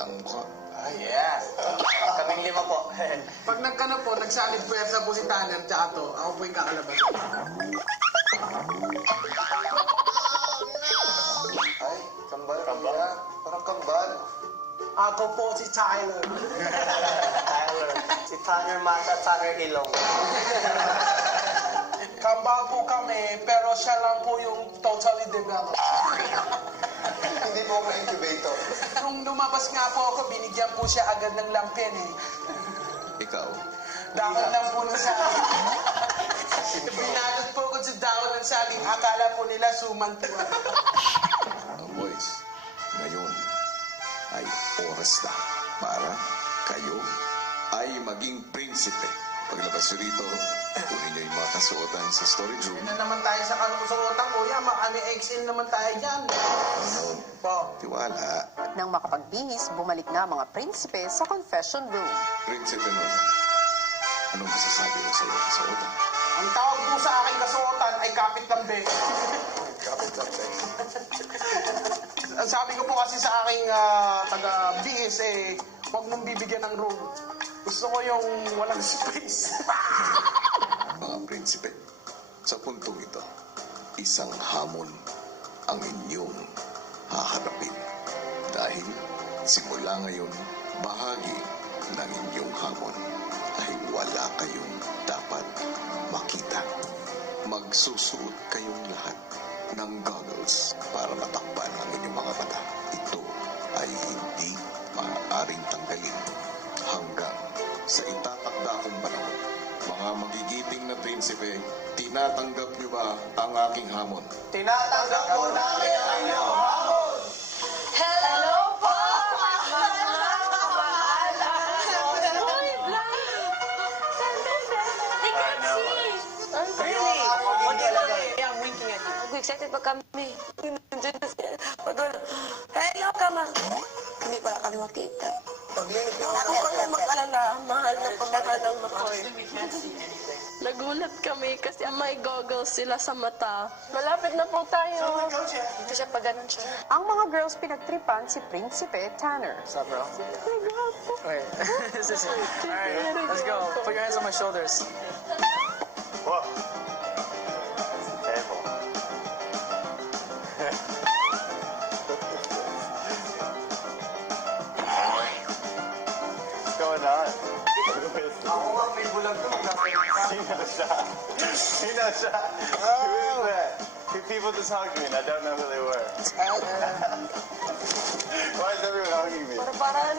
magandang mukha. Yes. Kaming lima po. Pag nagkano po, nagsanib puwersa po si Tanner, tsaka to, ako po yung kakalabas. Ay, kambal. Kambal? Parang kambal. Ako po si Tyler. Tyler. Si Tanner Mata, Tanner Ilong. Kambal po kami, pero siya lang po yung totally developed. Hindi mo ako na-incubator. Nung lumabas nga po ako, binigyan po siya agad ng lampin eh. Ikaw? Dahon lang po ng saling. Binalot po ko sa dahon ng saling. Akala po nila sumantuan. Boys, ngayon ay oras na para kayo ay maging prinsipe. Paglabas nyo rito, kunin nyo yung mga kasuotan sa storage room. Na naman tayo sa kanusuotan, kuya. Makami XL naman tayo dyan. Ngayon, Po. tiwala. Nang makapagbihis, bumalik na ang mga prinsipe sa confession room. Prinsipe nun, anong masasabi mo sa iyong kasuotan? Ang tawag po sa aking kasuotan ay kapit lambe. Kapit lang tayo. Ang sabi ko po kasi sa aking taga-BS eh, huwag mong bibigyan ng room. Gusto ko yung walang space. Mga prinsipe, sa puntong ito, isang hamon ang inyong haharapin. Dahil simula ngayon, bahagi ng inyong hamon ay wala kayong dapat makita. Magsusuot kayong lahat ng goggles para matakpan ang inyong mga mata. Ito ay hindi maaaring tanggalin hanggang sa itatakda kong panahon. Mga magigiting na prinsipe, tinatanggap niyo ba ang aking hamon? Tinatanggap po namin ang inyong hamon. Hello po! I'm winking at you. Ako excited pa kami. Nandiyan na siya. Hello ka, ma. Hindi pala kami makita. Ako kami mag-alala. Mahal na pamahal ng Makoy. Nagulat kami kasi may goggles sila sa mata. Malapit na po tayo. Dito siya pag ganun siya. Ang mga girls pinagtripan si Prinsipe Tanner. What's up, bro? Wait. This is it. All right, let's go. Put your hands on my shoulders. Whoa. Table. What's going on? Ako nga, may bulag to. Sino siya? Sino siya? Who is that? People just hugged me and I don't know who they were. Why is everyone hugging me? Parang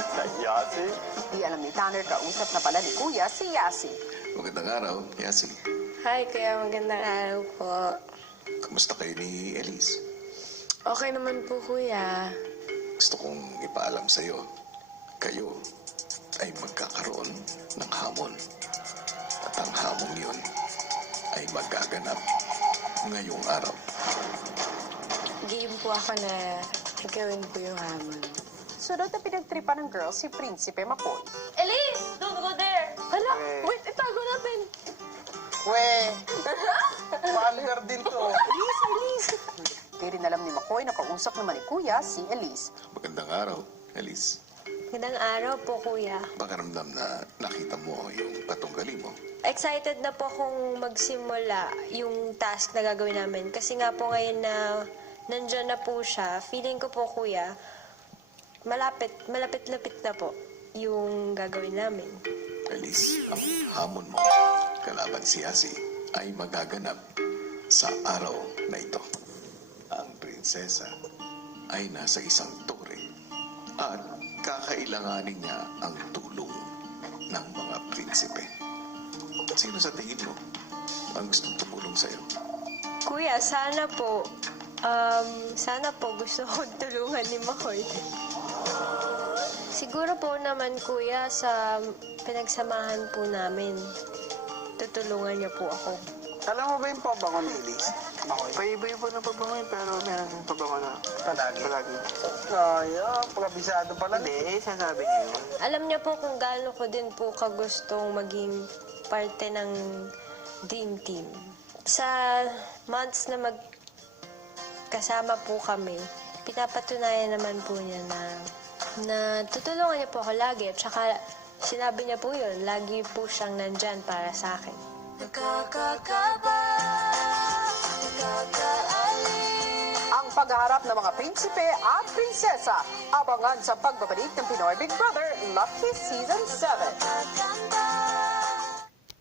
Is that Yahtzee? Di alam ni Tanner kausap na pala ni Kuya si Yasi. Magandang araw, Yasi. Hi, kaya magandang araw po. Kamusta kayo ni Elise? Okay naman po, kuya. Gusto kong ipaalam sa iyo, kayo ay magkakaroon ng hamon. At ang hamon yun ay magaganap ngayong araw. Game po ako na gawin po yung hamon. Sunod na pinagtripan ng girls si Prinsipe Makoy. Elise! Don't go there! Hala! Wait, itago natin! We, follower din to. Di rin alam ni Makoy na kausap naman ni Kuya si Elise. Magandang araw, Elise. Magandang araw po, kuya. Baka ramdam na nakita mo yung patunggali mo. Excited na po akong magsimula yung task na gagawin namin. Kasi nga po ngayon na nandyan na po siya, feeling ko po, kuya, malapit-lapit na po yung gagawin namin. Elise, ang hamon mo, kalaban si Yasi, ay magaganap sa araw na ito. Ang prinsesa ay nasa isang tore at kakailanganin niya ang tulong ng mga prinsipe. Sino sa tingin mo ang gustong tumulong sa'yo? Kuya, sana po gusto ko tulungan ni Makoy. Siguro po naman, kuya, sa pinagsamahan po namin, tutulungan niya po ako. Alam mo ba yung pabango ni Elise? Makoy. Paiba po ng pabango pero meron yung pabango na Palagi. palagi. Ayun, pagkabisado pala. Hindi, sasabi niyo yun. Alam niya po kung gaano ko din po kagustong maging parte ng Dream Team. Sa months na kasama po kami, pinapatunayan naman po niya na tutulungan niya po ako lagi. At saka sinabi niya po yun, lagi po siyang nandyan para sa akin. Ang paghaharap ng mga prinsipe at prinsesa, abangan sa pagbabalik ng Pinoy Big Brother Lucky Season 7.